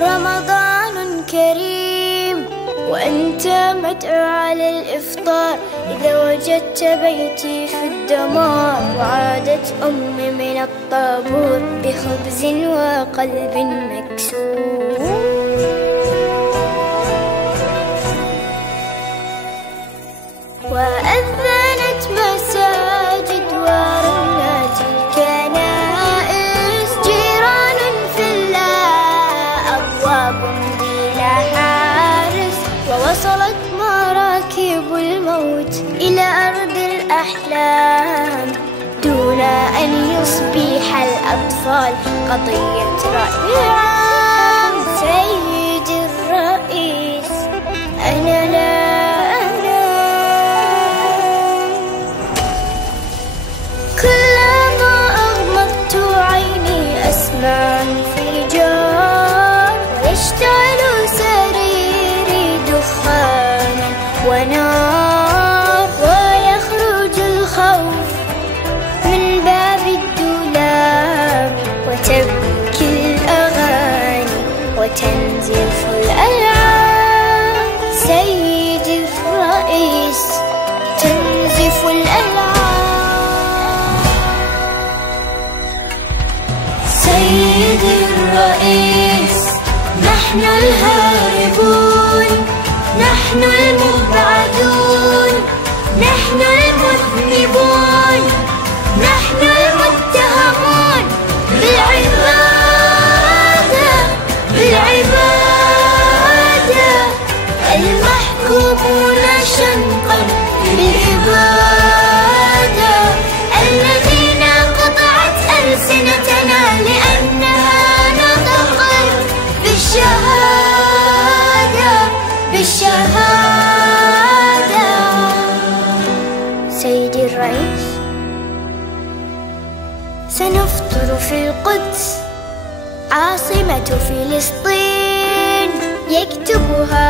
رمضان كريم وأنت مدعو على الإفطار، إذا وجدت بيتي في الدمار وعادت أمي من الطابور بخبز وقلب مكسور. وأذنت مساجد ورنت الكنائس، جيران في الله أبواب بلا حارس، ووصلت مراكب الموت إلى أرض الأحلام دون أن يصبح الأطفال قضية رأي عام. سيدي الرئيس أنا لا أسمع انفجار ويشتعل سريري دخانا ونار، ويخرج الخوف من باب الدولاب وتبكي الأغاني وتنزف الألعاب. سيدي الرئيس تنزف الألعاب. سيدي الرئيس نحن الهاربون، نحن المبعدون، نحن المذنبون، نحن المتهمون بالعبادة، بالعبادة، المحكومون شنقا بالإبادة، الذين قطعت ألسنتنا لأنها نطقت بالشهادة، بالشهادة. سيدي الرئيس سنفطر في القدس عاصمة فلسطين، يكتبها